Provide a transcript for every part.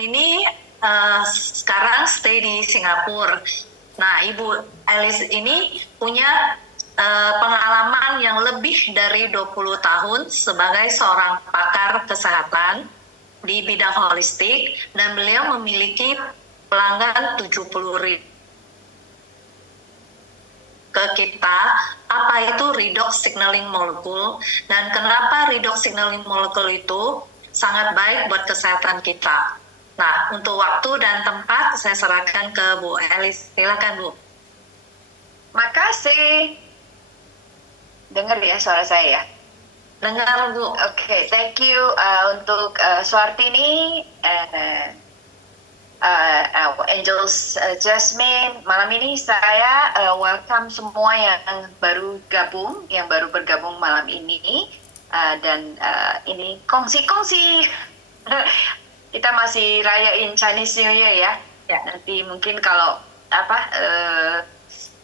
ini sekarang stay di Singapura. Nah, Ibu Alice ini punya pengalaman yang lebih dari 20 tahun sebagai seorang pakar kesehatan di bidang holistik, dan beliau memiliki pelanggan 70.000 ke kita. Apa itu redox signaling molecule dan kenapa redox signaling molecule itu sangat baik buat kesehatan kita. Nah, untuk waktu dan tempat saya serahkan ke Bu Alice. Silakan, Bu. Makasih. Dengar ya suara saya? Dengar, Bu. Oke, thank you untuk Suartini, Angels, Jasmine. Malam ini saya welcome semua yang baru bergabung malam ini, dan ini kongsi-kongsi. Kita masih rayain Chinese New Year ya. Nanti mungkin kalau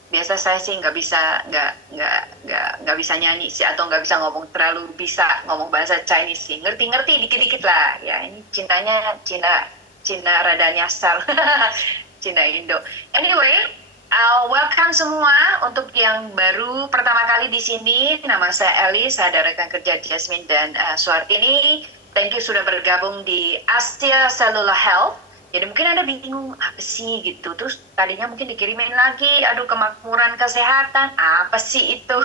biasa saya sih nggak bisa nyanyi sih, atau nggak bisa terlalu bisa ngomong bahasa Chinese sih. Ngerti dikit-dikit lah ya. Ini cintanya Cina rada nyasar. Cina Indo. Anyway, welcome semua untuk yang baru pertama kali di sini. Nama saya Alice, saya ada rekan kerja Jasmine dan Suartini. Thank you sudah bergabung di Asia Cellular Health. Jadi mungkin Anda bingung, apa sih gitu. Terus tadinya mungkin dikirimin lagi, aduh kemakmuran kesehatan, apa sih itu?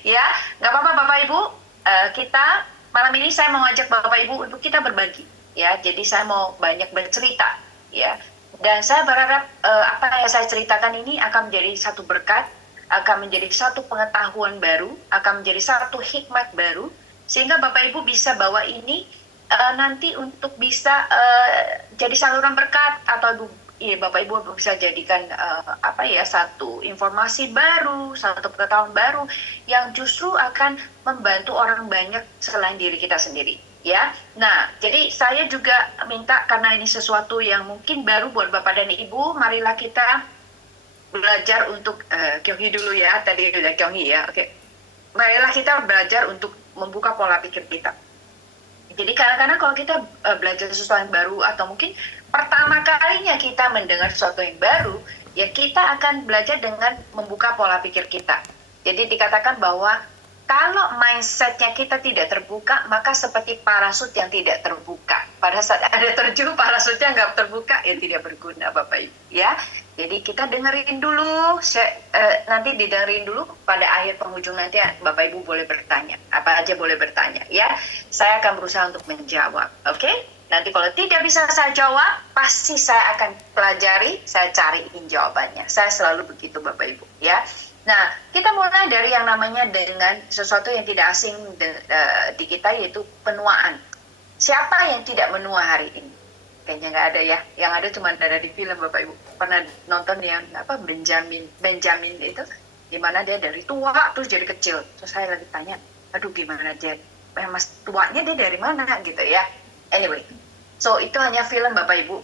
Ya, nggak apa-apa Bapak Ibu. Kita, malam ini saya mau ajak Bapak Ibu untuk kita berbagi. Ya, jadi saya mau banyak bercerita. Ya, dan saya berharap apa yang saya ceritakan ini akan menjadi satu berkat, akan menjadi satu pengetahuan baru, akan menjadi satu hikmat baru, sehingga Bapak Ibu bisa bawa ini nanti untuk bisa jadi saluran berkat, atau Bapak Ibu bisa jadikan satu informasi baru, satu pengetahuan baru yang justru akan membantu orang banyak selain diri kita sendiri. Ya, nah jadi saya juga minta, karena ini sesuatu yang mungkin baru buat Bapak dan Ibu, marilah kita belajar untuk Kyunghi dulu ya, tadi udah Kyunghi ya, oke. Marilah kita belajar untuk membuka pola pikir kita. Jadi kadang-kadang kalau kita belajar sesuatu yang baru, atau mungkin pertama kalinya kita mendengar sesuatu yang baru, ya kita akan belajar dengan membuka pola pikir kita. Jadi dikatakan bahwa kalau mindsetnya kita tidak terbuka, maka seperti parasut yang tidak terbuka. Pada saat ada terjun, parasutnya nggak terbuka, ya tidak berguna Bapak Ibu. Ya, jadi kita dengerin dulu, nanti didengerin dulu. Pada akhir penghujung nanti Bapak Ibu boleh bertanya, apa aja boleh bertanya. Ya, saya akan berusaha untuk menjawab. Oke? Nanti kalau tidak bisa saya jawab, pasti saya akan pelajari, saya cariin jawabannya. Saya selalu begitu Bapak Ibu. Ya. Nah, kita mulai dari yang namanya dengan sesuatu yang tidak asing di kita, yaitu penuaan. Siapa yang tidak menua hari ini? Kayaknya nggak ada ya. Yang ada cuma ada di film Bapak Ibu. Pernah nonton yang Benjamin itu, di mana dia dari tua terus jadi kecil. Terus saya lagi tanya, aduh gimana dia? Mas tuanya dia dari mana gitu ya? Anyway, so itu hanya film Bapak Ibu.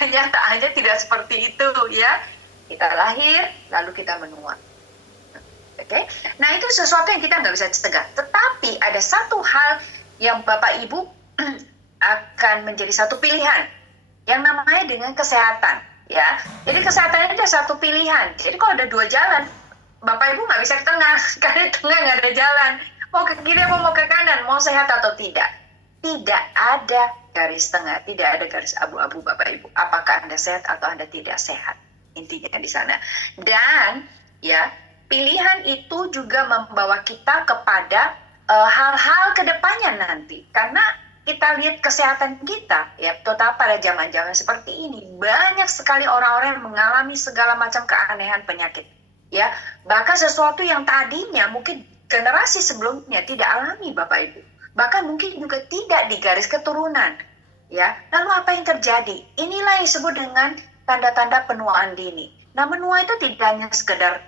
Kenyataannya tidak seperti itu ya. Kita lahir, lalu kita menua. Oke, nah itu sesuatu yang kita nggak bisa cegah. Tetapi ada satu hal yang Bapak Ibu akan menjadi satu pilihan, yang namanya dengan kesehatan. Ya, jadi kesehatan itu satu pilihan. Jadi kalau ada dua jalan, Bapak Ibu nggak bisa ke tengah, karena di tengah nggak ada jalan. Mau ke kiri atau mau ke kanan, mau sehat atau tidak. Tidak ada garis tengah, tidak ada garis abu-abu Bapak Ibu. Apakah Anda sehat atau Anda tidak sehat? Intinya di sana. Dan ya, pilihan itu juga membawa kita kepada hal-hal kedepannya nanti. Karena kita lihat kesehatan kita, ya, total pada zaman-zaman seperti ini, banyak sekali orang-orang yang mengalami segala macam keanehan penyakit. Ya, bahkan sesuatu yang tadinya mungkin generasi sebelumnya tidak alami Bapak Ibu. Bahkan mungkin juga tidak di garis keturunan. Ya, lalu apa yang terjadi? Inilah yang disebut dengan tanda-tanda penuaan dini. Nah, menua itu tidak hanya sekedar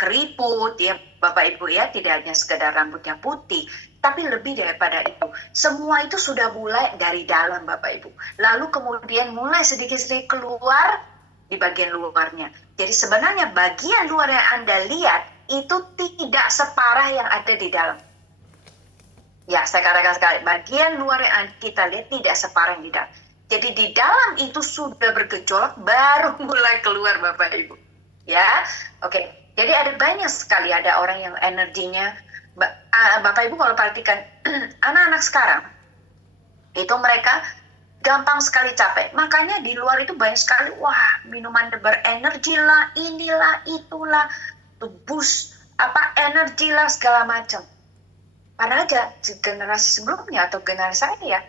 keriput ya Bapak Ibu ya, tidak hanya sekedar rambutnya putih, tapi lebih daripada itu. Semua itu sudah mulai dari dalam Bapak Ibu. Lalu kemudian mulai sedikit-sedikit keluar di bagian luarnya. Jadi sebenarnya bagian luar yang Anda lihat itu tidak separah yang ada di dalam. Ya, saya katakan sekali, bagian luar yang kita lihat tidak separah yang di dalam. Jadi di dalam itu sudah bergejolak, baru mulai keluar Bapak Ibu. Ya, oke. Jadi ada banyak sekali ada orang yang energinya, Bapak Ibu kalau perhatikan anak-anak sekarang itu mereka gampang sekali capek. Makanya di luar itu banyak sekali, wah minuman berenergi lah, inilah, itulah, boost, energi lah segala macam. Padahal generasi sebelumnya atau generasi saya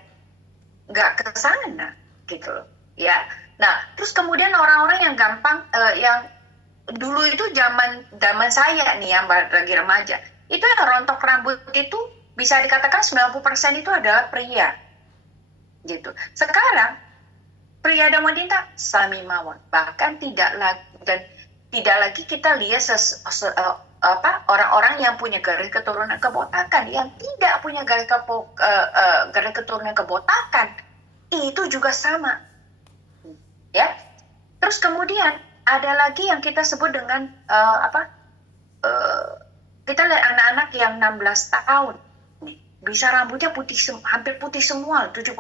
nggak ke sana gitu loh, ya. Nah, terus kemudian orang-orang yang gampang, yang dulu itu zaman saya nih yang lagi remaja, itu yang rontok rambut itu bisa dikatakan 90% itu adalah pria gitu. Sekarang pria dan wanita sami mawon, bahkan tidak lagi kita lihat orang-orang yang punya garis keturunan kebotakan, yang tidak punya garis keturunan kebotakan itu juga sama, ya. Terus kemudian ada lagi yang kita sebut dengan kita lihat anak-anak yang 16 tahun bisa rambutnya putih, hampir putih semua, 70%.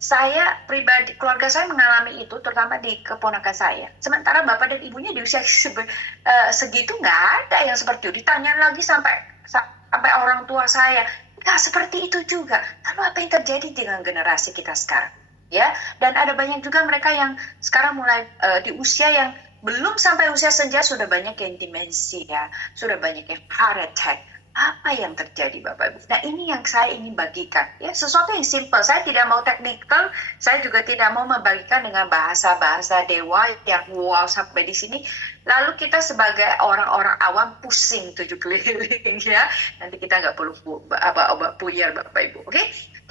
Saya pribadi, keluarga saya mengalami itu, terutama di keponakan saya. Sementara bapak dan ibunya di usia segitu nggak ada yang seperti itu. Ditanya lagi sampai orang tua saya, nggak seperti itu juga. Lalu apa yang terjadi dengan generasi kita sekarang? Ya, dan ada banyak juga mereka yang sekarang mulai di usia yang belum sampai usia senja sudah banyak yang demensia, sudah banyak yang heart attack. Apa yang terjadi Bapak Ibu? Nah, ini yang saya ingin bagikan, ya, sesuatu yang simple. Saya tidak mau teknikal, saya juga tidak mau membagikan dengan bahasa-bahasa dewa yang wow sampai di sini. Lalu kita sebagai orang-orang awam pusing 7 keliling, ya. Nanti kita nggak perlu puyar Bapak Ibu, oke?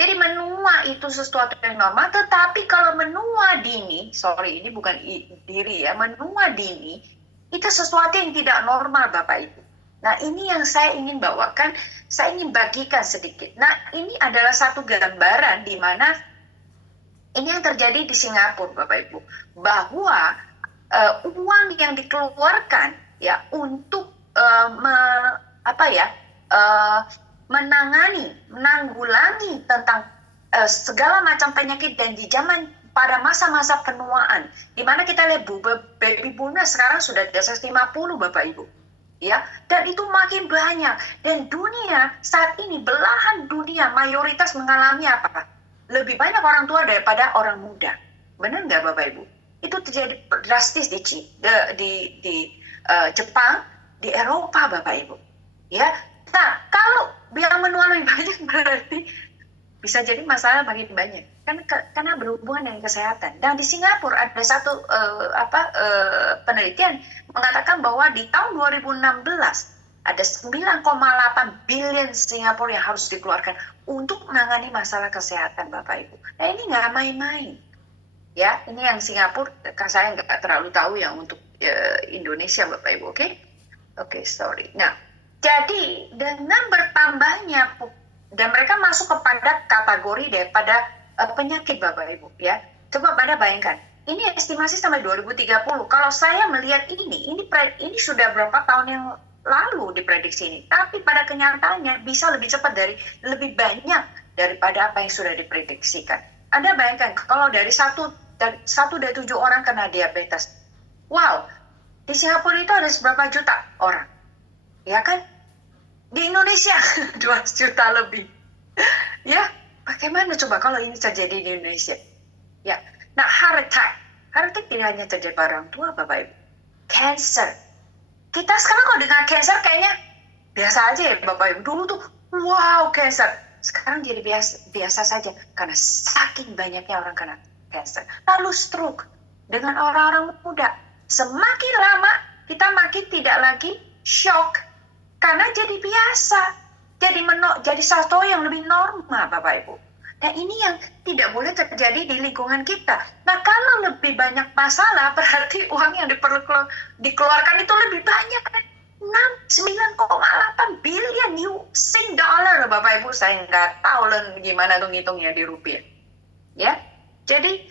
Jadi menua itu sesuatu yang normal, tetapi kalau menua dini, sorry ini bukan diri ya, menua dini itu sesuatu yang tidak normal Bapak Ibu. Nah, ini yang saya ingin bawakan, saya ingin bagikan sedikit. Nah, ini adalah satu gambaran di mana ini yang terjadi di Singapura, Bapak Ibu, bahwa uang yang dikeluarkan ya untuk menanggulangi tentang segala macam penyakit, dan di zaman pada masa-masa penuaan, di mana kita lihat baby boomer sekarang sudah di atas 50 Bapak Ibu. Ya, dan itu makin banyak, dan dunia saat ini, belahan dunia mayoritas mengalami apa? Lebih banyak orang tua daripada orang muda. Benar nggak Bapak Ibu? Itu terjadi drastis di Jepang, di Eropa Bapak Ibu. Ya, nah kalau yang menua lebih banyak berarti bisa jadi masalah makin banyak, karena berhubungan dengan kesehatan. Dan di Singapura ada satu penelitian mengatakan bahwa di tahun 2016 ada 9,8 bilion Singapura yang harus dikeluarkan untuk menangani masalah kesehatan Bapak Ibu. Nah, ini nggak main-main. Ya, ini yang Singapura, saya nggak terlalu tahu yang untuk Indonesia Bapak Ibu, oke? Oke, sorry. Nah, jadi dengan bertambahnya, dan mereka masuk kepada kategori daripada penyakit Bapak Ibu, ya. Coba pada bayangkan, ini estimasi sampai 2030. Kalau saya melihat ini sudah berapa tahun yang lalu diprediksi ini, tapi pada kenyataannya bisa lebih cepat, lebih banyak daripada apa yang sudah diprediksikan. Anda bayangkan kalau dari satu dari 7 orang kena diabetes, wow, di Singapura itu ada berapa juta orang, ya kan? Di Indonesia 2 juta lebih. Ya, bagaimana coba kalau ini terjadi di Indonesia? Ya. Nah, heart attack tidak hanya terjadi pada orang tua Bapak Ibu. Cancer. Kita sekarang kalau dengan cancer kayaknya biasa aja ya Bapak Ibu. Dulu tuh wow, cancer. Sekarang jadi biasa saja karena saking banyaknya orang kena cancer. Lalu stroke dengan orang-orang muda. Semakin lama kita makin tidak lagi shock, karena jadi biasa, jadi sesuatu yang lebih normal Bapak Ibu. Nah, ini yang tidak boleh terjadi di lingkungan kita. Nah, kalau lebih banyak masalah, berarti uang yang dikeluarkan itu lebih banyak, 9,8 billion Sing dollar Bapak Ibu. Saya nggak tahu gimana tuh ngitungnya di rupiah. Ya, jadi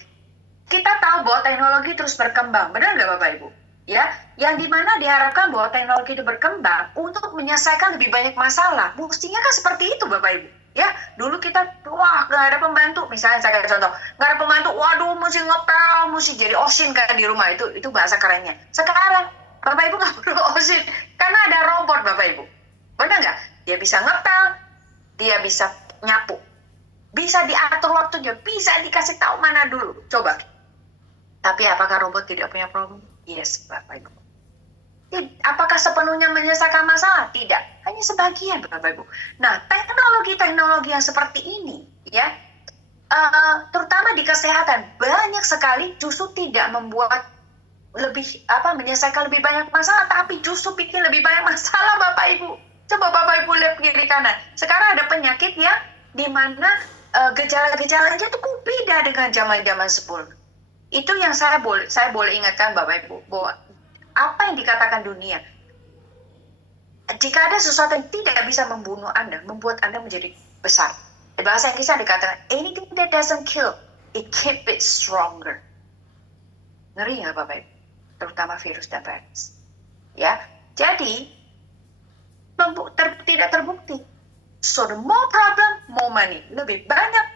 kita tahu bahwa teknologi terus berkembang, benar nggak Bapak Ibu? Ya, yang dimana diharapkan bahwa teknologi itu berkembang untuk menyelesaikan lebih banyak masalah. Buktinya kan seperti itu Bapak Ibu. Ya, dulu kita, wah nggak ada pembantu. Misalnya saya kasih contoh, nggak ada pembantu, waduh mesti ngepel, mesti jadi osin kan di rumah. Itu bahasa kerennya. Sekarang, Bapak Ibu nggak perlu osin, karena ada robot Bapak Ibu. Benar nggak? Dia bisa ngepel, dia bisa nyapu, bisa diatur waktunya, bisa dikasih tahu mana dulu. Coba. Tapi apakah robot tidak punya problem? Yes, Bapak Ibu. Apakah sepenuhnya menyelesaikan masalah? Tidak, hanya sebagian Bapak Ibu. Nah, teknologi-teknologi yang seperti ini, ya, terutama di kesehatan, banyak sekali justru tidak membuat menyelesaikan lebih banyak masalah, tapi justru bikin lebih banyak masalah Bapak Ibu. Coba Bapak Ibu lihat kiri kanan. Sekarang ada penyakit yang di mana gejala-gejalanya itu beda dengan zaman-zaman sebelum. Itu yang saya boleh ingatkan Bapak Ibu, bahwa apa yang dikatakan dunia, jika ada sesuatu yang tidak bisa membunuh Anda, membuat Anda menjadi besar. Di bahasa Inggrisnya dikatakan, anything that doesn't kill, it keep it stronger. Ngeri nggak Bapak Ibu? Terutama virus dan virus. Ya, jadi tidak terbukti. So the more problem, more money. Lebih banyak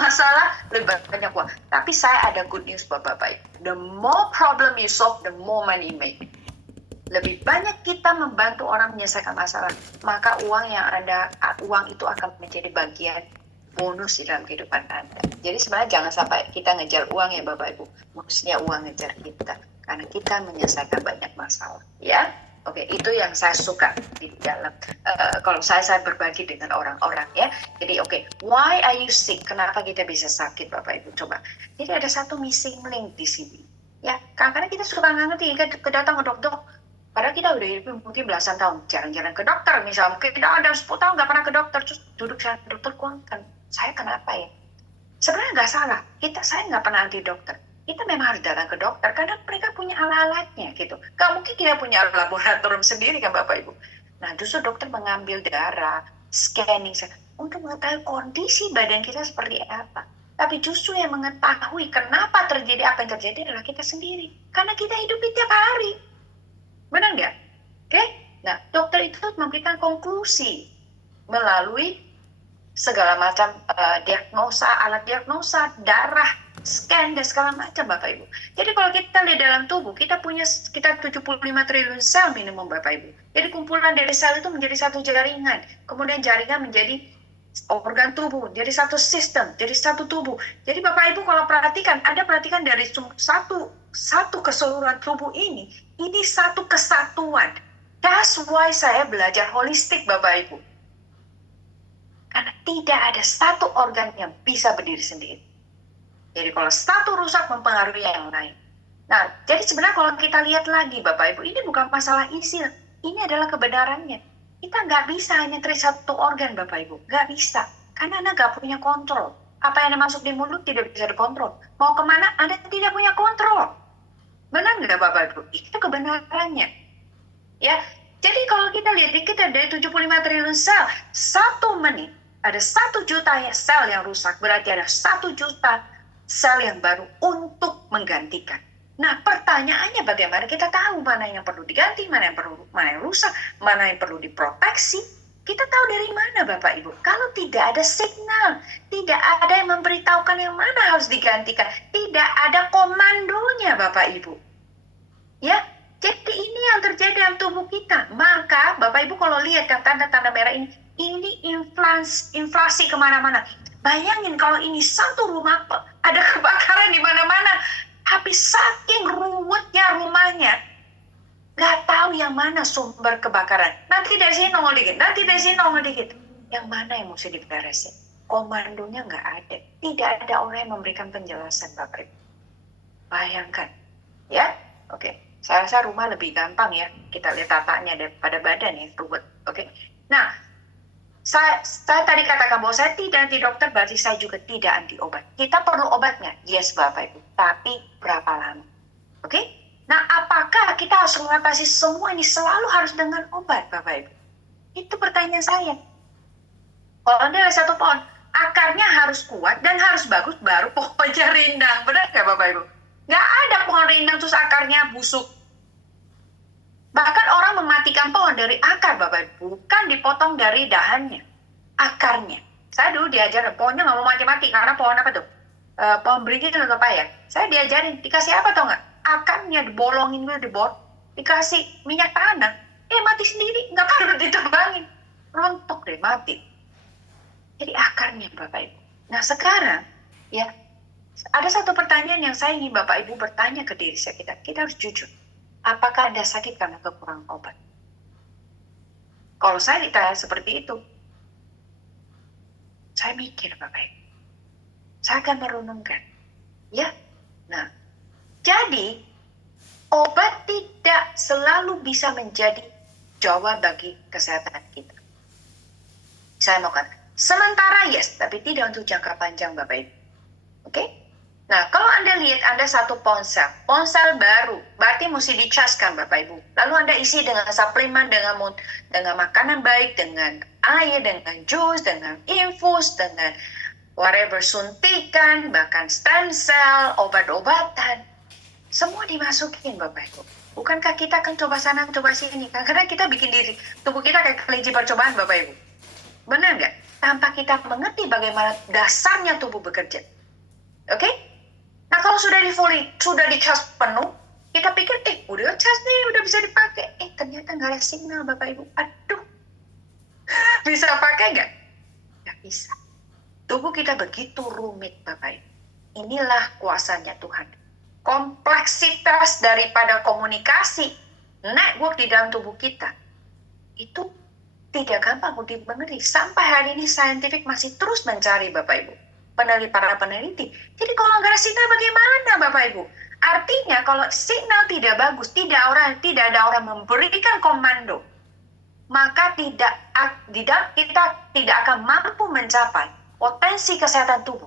masalah, lebih banyak uang. Tapi saya ada good news buat Bapak Ibu. The more problem you solve, the more money you make. Lebih banyak kita membantu orang menyelesaikan masalah, maka uang itu akan menjadi bagian bonus di dalam kehidupan Anda. Jadi sebenarnya jangan sampai kita ngejar uang ya Bapak Ibu, mestinya uang ngejar kita, karena kita menyelesaikan banyak masalah. Ya, oke, itu yang saya suka di dalam kalau saya berbagi dengan orang-orang ya. Jadi why are you sick? Kenapa kita bisa sakit Bapak Ibu? Coba. Jadi ada satu missing link di sini. Ya, kadang-kadang kita suka nggak ngerti, kedatang ke dokter. Padahal kita udah hidup mungkin belasan tahun, jarang-jarang ke dokter. Misalnya mungkin kita ada 10 tahun nggak pernah ke dokter, terus duduk sama dokter, saya kenapa ya? Sebenarnya nggak salah, saya nggak pernah anti dokter. Kita memang harus datang ke dokter, karena mereka punya alat-alatnya gitu. Nggak mungkin kita punya laboratorium sendiri kan Bapak Ibu. Nah justru dokter mengambil darah, scanning, untuk mengetahui kondisi badan kita seperti apa. Tapi justru yang mengetahui kenapa terjadi apa yang terjadi adalah kita sendiri. Karena kita hidup tiap hari. Benar nggak? Oke? Nah, dokter itu memberikan konklusi melalui segala macam diagnosa, alat diagnosa, darah, scan, dan segala macam Bapak Ibu. Jadi kalau kita lihat dalam tubuh, kita punya sekitar 75 triliun sel minimum Bapak Ibu. Jadi kumpulan dari sel itu menjadi satu jaringan. Kemudian jaringan menjadi organ tubuh, jadi satu sistem, jadi satu tubuh. Jadi Bapak Ibu kalau perhatikan dari satu keseluruhan tubuh ini satu kesatuan. That's why saya belajar holistik Bapak Ibu. Karena tidak ada satu organ yang bisa berdiri sendiri. Jadi kalau satu rusak mempengaruhi yang lain. Nah, jadi sebenarnya kalau kita lihat lagi Bapak Ibu, ini bukan masalah isi, ini adalah kebenarannya. Kita nggak bisa hanya treat satu organ Bapak Ibu, nggak bisa. Karena Anda nggak punya kontrol. Apa yang masuk di mulut tidak bisa dikontrol. Mau kemana Anda tidak punya kontrol. Benar nggak Bapak Ibu? Itu kebenarannya. Ya, jadi kalau kita lihat, kita dari 75 triliun sel, 1 menit ada 1 juta sel yang rusak, berarti ada 1 juta sel yang baru untuk menggantikan. Nah, pertanyaannya bagaimana kita tahu mana yang perlu diganti, mana yang rusak, mana yang perlu diproteksi? Kita tahu dari mana Bapak Ibu? Kalau tidak ada signal, tidak ada yang memberitahukan yang mana harus digantikan, tidak ada komandonya Bapak Ibu. Ya, jadi ini yang terjadi dalam tubuh kita. Maka Bapak Ibu kalau lihat kan tanda-tanda merah ini inflasi kemana-mana. Bayangin kalau ini satu rumah ada kebakaran di mana-mana. Tapi saking ruwetnya rumahnya, nggak tahu yang mana sumber kebakaran. Nanti dari sini nongol dikit. Yang mana yang mesti diberesin? Komandonya nggak ada. Tidak ada orang yang memberikan penjelasan, Bapak Ibu. Bayangkan, ya? Oke. Saya rasa rumah lebih gampang ya. Kita lihat tatanya daripada badan ya, ruwet. Oke. Nah, saya tadi katakan bahwa saya tidak anti dokter, berarti saya juga tidak anti obat. Kita perlu obatnya, yes Bapak Ibu. Tapi berapa lama? Oke? Nah, apakah kita harus mengatasi semua ini selalu harus dengan obat Bapak Ibu? Itu pertanyaan saya. Kalau Anda ada 1 pohon, akarnya harus kuat dan harus bagus, baru pohonnya rindang. Benar nggak Bapak Ibu? Nggak ada pohon rindang terus akarnya busuk. Bahkan orang mematikan pohon dari akar Bapak Ibu, bukan dipotong dari dahannya, akarnya. Saya dulu diajar pohonnya nggak mau mati-mati karena pohon apa tuh? Pohon beringin atau apa ya? Saya diajarin dikasih apa tau nggak? Akarnya dibolongin dulu dibor, dikasih minyak tanah, mati sendiri, nggak perlu ditebangin, rontok deh mati. Jadi akarnya Bapak Ibu. Nah sekarang ya ada satu pertanyaan yang saya ingin Bapak Ibu bertanya ke diri saya, kita harus jujur. Apakah Anda sakit karena kekurangan obat? Kalau saya ditanya seperti itu, saya mikir Bapak Ibu. Saya akan merenungkan. Ya, nah, jadi obat tidak selalu bisa menjadi jawaban bagi kesehatan kita. Saya mau katakan, sementara yes, tapi tidak untuk jangka panjang Bapak Ibu. Oke? Nah, kalau Anda lihat Anda satu ponsel baru, berarti mesti dicaskan Bapak Ibu. Lalu Anda isi dengan suplemen, dengan makanan baik, dengan air, dengan jus, dengan infus, dengan whatever suntikan, bahkan stem cell, obat-obatan. Semua dimasukin Bapak Ibu. Bukankah kita akan coba sana, coba sini? Karena kita bikin diri, tubuh kita kayak kelinci percobaan Bapak Ibu. Benar nggak? Tanpa kita mengerti bagaimana dasarnya tubuh bekerja. Oke? Nah kalau sudah dicas penuh, kita pikir, udah cas nih, udah bisa dipakai. Ternyata nggak ada signal Bapak Ibu. Aduh, bisa pakai nggak? Nggak bisa. Tubuh kita begitu rumit Bapak Ibu. Inilah kuasanya Tuhan. Kompleksitas daripada komunikasi, network di dalam tubuh kita, itu tidak gampang untuk dimengerti. Sampai hari ini saintifik masih terus mencari Bapak Ibu. Para peneliti. Jadi kalau nggak ada signal bagaimana Bapak Ibu? Artinya kalau signal tidak bagus, tidak ada orang memberikan komando, maka kita tidak akan mampu mencapai potensi kesehatan tubuh.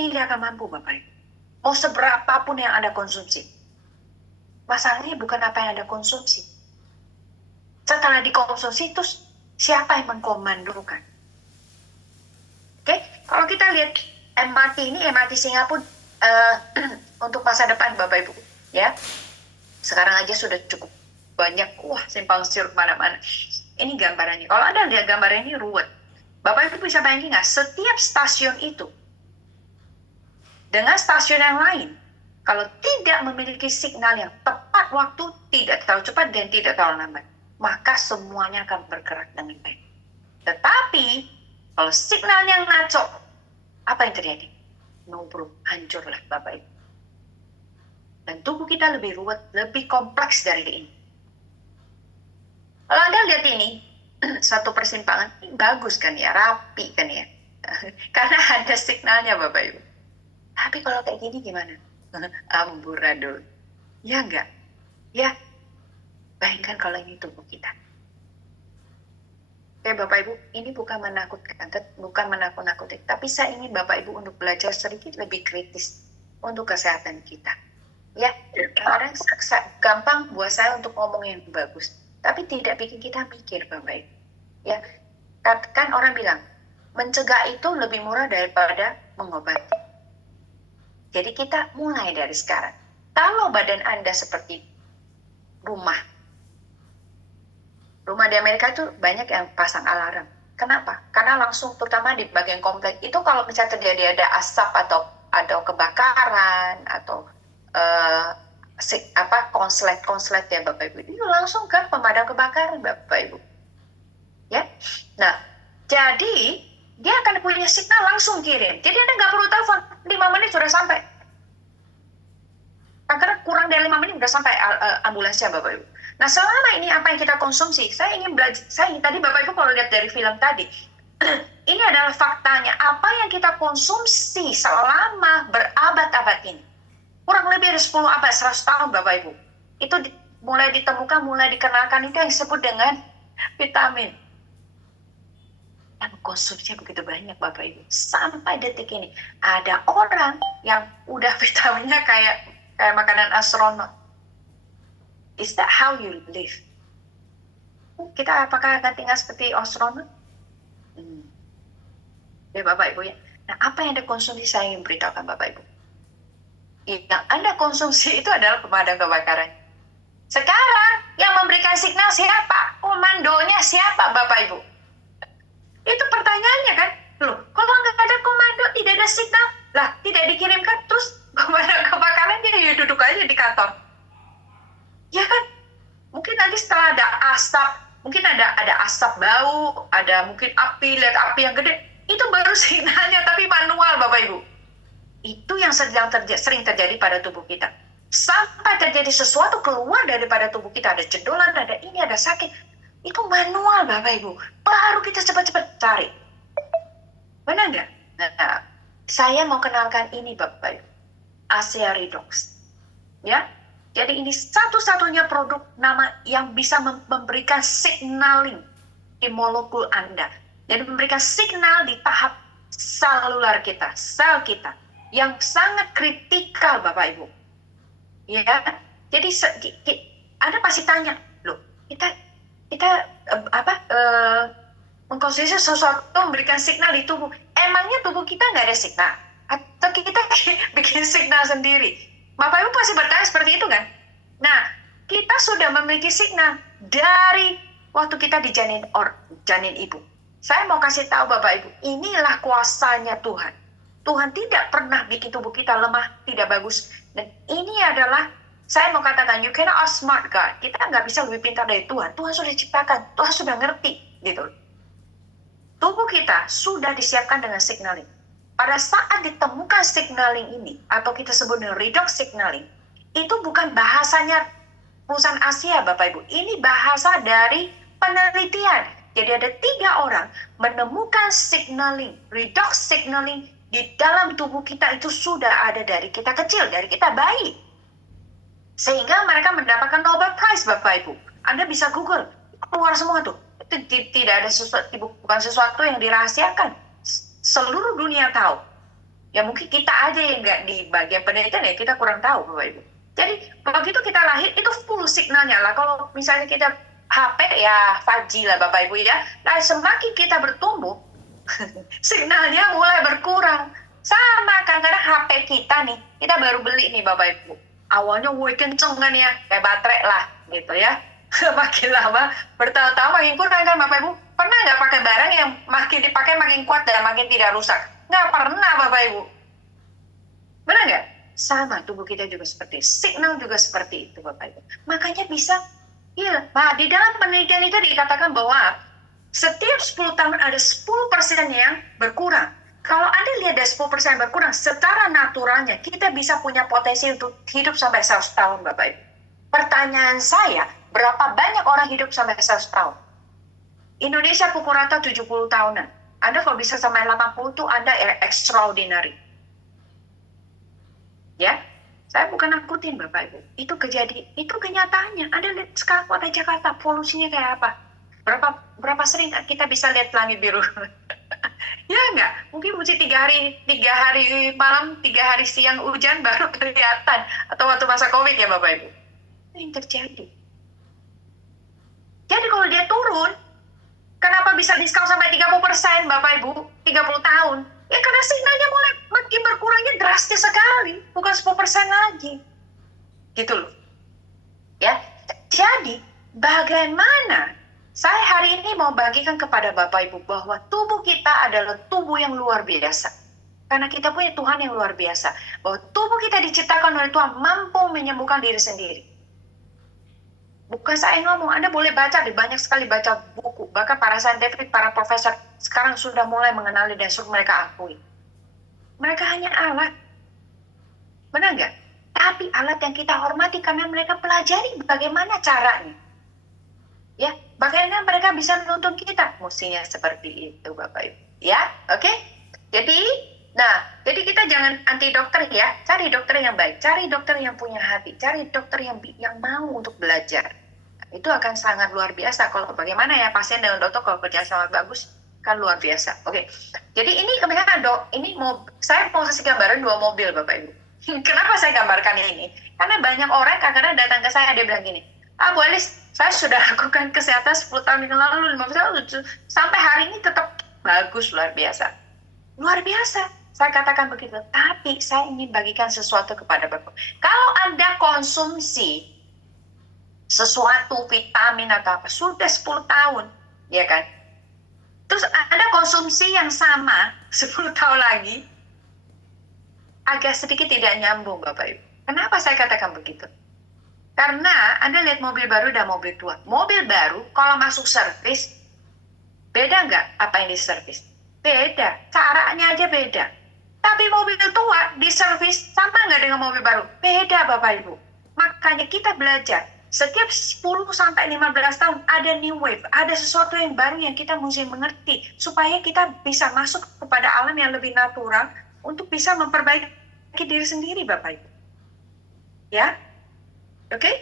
Tidak akan mampu Bapak Ibu. Mau seberapapun yang Anda konsumsi. Masalahnya bukan apa yang Anda konsumsi. Setelah dikonsumsi itu siapa yang mengkomandokan? Oke, kalau kita lihat MRT Singapura untuk masa depan Bapak Ibu, ya. Sekarang aja sudah cukup banyak, simpang siur mana-mana. Ini gambarannya. Kalau Anda lihat gambar ini ruwet. Bapak Ibu bisa bayangin nggak? Setiap stasiun itu dengan stasiun yang lain, kalau tidak memiliki signal yang tepat waktu, tidak terlalu cepat dan tidak terlalu lambat, maka semuanya akan bergerak dengan baik. Tetapi kalau signal yang ngaco, apa yang terjadi? No bro, hancurlah Bapak Ibu. Dan tubuh kita lebih ruwet, lebih kompleks dari ini. Kalau Anda lihat ini, satu persimpangan, ini bagus kan ya, rapi kan ya. Karena ada signalnya Bapak Ibu. Tapi kalau kayak gini gimana? Amburadul. Ya enggak? Ya. Bayangkan kalau ini tubuh kita. Oke Bapak Ibu, ini bukan menakut-nakuti, tapi saya ingin Bapak Ibu untuk belajar sedikit lebih kritis untuk kesehatan kita. Ya, orang gampang buat saya untuk ngomong yang bagus, tapi tidak bikin kita mikir Bapak Ibu. Ya, kan orang bilang mencegah itu lebih murah daripada mengobati. Jadi kita mulai dari sekarang. Kalau badan Anda seperti rumah di Amerika itu banyak yang pasang alarm. Kenapa? Karena langsung terutama di bagian komplek itu kalau misalnya terjadi ada asap atau kebakaran atau konslet ya Bapak Ibu, itu langsung ke pemadam kebakaran Bapak Ibu. Ya. Nah, jadi dia akan punya signal langsung kirim. Jadi Anda nggak perlu telepon, 5 menit sudah sampai. Karena kurang dari 5 menit sudah sampai ambulansnya Bapak Ibu. Nah selama ini apa yang kita konsumsi, saya ingin tadi Bapak Ibu kalau lihat dari film tadi, ini adalah faktanya, apa yang kita konsumsi selama berabad-abad ini, kurang lebih ada 10 abad, 100 tahun Bapak Ibu, itu mulai ditemukan, mulai dikenalkan itu yang disebut dengan vitamin. Dan konsumsinya begitu banyak Bapak Ibu, sampai detik ini, ada orang yang udah vitaminnya kayak makanan astronot. Is that how you live? Kita apakah akan tinggal seperti astronot? Ya Bapak Ibu ya. Nah apa yang Anda konsumsi saya ingin beritahukan Bapak Ibu. Yang Anda konsumsi itu adalah pemadam kebakaran. Sekarang yang memberikan signal siapa? Komandonya siapa Bapak Ibu? Itu pertanyaannya kan. Loh, kalau nggak ada komando, tidak ada signal, lah tidak dikirimkan, terus komando kebakaran dia ya duduk aja di kantor. Ya kan? Mungkin nanti setelah ada asap, mungkin ada asap bau, ada mungkin api, lihat api yang gede, itu baru signalnya, tapi manual Bapak Ibu. Itu yang sering terjadi pada tubuh kita. Sampai terjadi sesuatu keluar daripada tubuh kita, ada cedolan, ada ini, ada sakit, itu manual Bapak Ibu. Baru kita cepat-cepat cari. Benar nggak? Nah, saya mau kenalkan ini Bapak Ibu. ASEA Redox. Ya, jadi ini satu-satunya produk yang bisa memberikan signaling di molekul Anda. Jadi memberikan signal di tahap selular kita, sel kita, yang sangat kritikal Bapak Ibu. Ya, jadi Anda pasti tanya, loh, kita mengkonsumsi sesuatu memberikan signal di tubuh. Emangnya tubuh kita nggak ada signal? Atau kita bikin signal sendiri? Bapak Ibu pasti bertanya seperti itu kan? Nah, kita sudah memiliki signal dari waktu kita di janin ibu. Saya mau kasih tahu Bapak Ibu, inilah kuasanya Tuhan. Tuhan tidak pernah bikin tubuh kita lemah, tidak bagus. Dan ini adalah, saya mau katakan, you cannot outsmart God. Kita nggak bisa lebih pintar dari Tuhan. Tuhan sudah ciptakan, Tuhan sudah ngerti. Gitu. Tubuh kita sudah disiapkan dengan signaling. Pada saat ditemukan signaling ini, atau kita sebut dengan redox signaling, itu bukan bahasanya perusahaan Asia, Bapak Ibu. Ini bahasa dari penelitian. Jadi ada 3 orang menemukan signaling, redox signaling di dalam tubuh kita itu sudah ada dari kita kecil, dari kita bayi. Sehingga mereka mendapatkan Nobel Prize, Bapak Ibu. Anda bisa Google, keluar semua tuh. Itu tidak ada sesuatu, bukan sesuatu yang dirahasiakan. Seluruh dunia tahu. Ya mungkin kita aja yang nggak di bagian penelitian ya kita kurang tahu Bapak Ibu. Jadi begitu kita lahir itu full signalnya lah. Kalau misalnya kita HP ya 5G lah Bapak Ibu ya. Nah semakin kita bertumbuh signalnya mulai berkurang. Sama kadang-kadang HP kita nih, kita baru beli nih Bapak Ibu. Awalnya woi kenceng kan ya, kayak baterai lah gitu ya. Makin lama bertahun-tahun makin kurang kan Bapak Ibu. Pernah nggak pakai barang yang makin dipakai makin kuat dan makin tidak rusak? Nggak pernah Bapak Ibu. Benar nggak? Sama tubuh kita juga seperti signal juga seperti itu Bapak Ibu. Makanya bisa, iya. Nah, di dalam penelitian itu dikatakan bahwa setiap 10 tahun ada 10% yang berkurang. Kalau Anda lihat dari 10% yang berkurang, secara naturalnya kita bisa punya potensi untuk hidup sampai 100 tahun Bapak Ibu. Pertanyaan saya, berapa banyak orang hidup sampai 100 tahun? Indonesia pukul rata 70 tahunan. Anda kalau bisa sampai 80 tuh Anda extraordinary. Ya, saya bukan nakutin Bapak Ibu. Itu itu kenyataannya. Anda lihat sekarang kota Jakarta, polusinya kayak apa? Berapa sering kita bisa lihat langit biru? Ya enggak? Mungkin mesti 3 hari malam, 3 hari siang hujan baru kelihatan. Atau waktu masa COVID ya Bapak Ibu. Itu yang terjadi. Jadi kalau dia turun, kenapa bisa diskon sampai 30% Bapak Ibu? 30 tahun. Ya karena signalnya mulai makin berkurangnya drastis sekali. Bukan 10% lagi. Gitu loh. Ya. Jadi bagaimana saya hari ini mau bagikan kepada Bapak Ibu bahwa tubuh kita adalah tubuh yang luar biasa. Karena kita punya Tuhan yang luar biasa. Bahwa tubuh kita diciptakan oleh Tuhan mampu menyembuhkan diri sendiri. Bukan saya ngomong, Anda boleh baca, banyak sekali baca buku. Bahkan para saintifik, para profesor sekarang sudah mulai mengenali dan suruh mereka akui. Mereka hanya alat. Benar nggak? Tapi alat yang kita hormati karena mereka pelajari bagaimana caranya. Ya, bagaimana mereka bisa menuntun kita? Mestinya seperti itu Bapak Ibu. Ya, oke? Jadi kita jangan anti dokter ya. Cari dokter yang baik, cari dokter yang punya hati, cari dokter yang mau untuk belajar. Itu akan sangat luar biasa. Kalau bagaimana ya pasien dengan dokter kalau kerja sama bagus kan luar biasa. Oke. Jadi ini kebanyakan saya mau kasih gambaran 2 mobil Bapak Ibu. Kenapa saya gambarkan ini? Karena banyak orang kadang-kadang datang ke saya dia bilang gini, Bu Elis, saya sudah lakukan kesehatan 10 tahun yang lalu, 15 tahun sampai hari ini tetap bagus luar biasa. Luar biasa. Saya katakan begitu, tapi saya ingin bagikan sesuatu kepada Bapak. Kalau Anda konsumsi sesuatu vitamin atau apa sudah 10 tahun, ya kan? Terus ada konsumsi yang sama 10 tahun lagi, agak sedikit tidak nyambung Bapak Ibu. Kenapa saya katakan begitu? Karena Anda lihat mobil baru dan mobil tua. Mobil baru kalau masuk servis, beda nggak apa yang diservis? Beda, caranya aja beda. Tapi mobil tua diservis sama nggak dengan mobil baru? Beda Bapak Ibu. Makanya kita belajar. Setiap 10-15 tahun ada new wave, ada sesuatu yang baru yang kita mesti mengerti supaya kita bisa masuk kepada alam yang lebih natural untuk bisa memperbaiki diri sendiri Bapak Ibu. Ya, oke?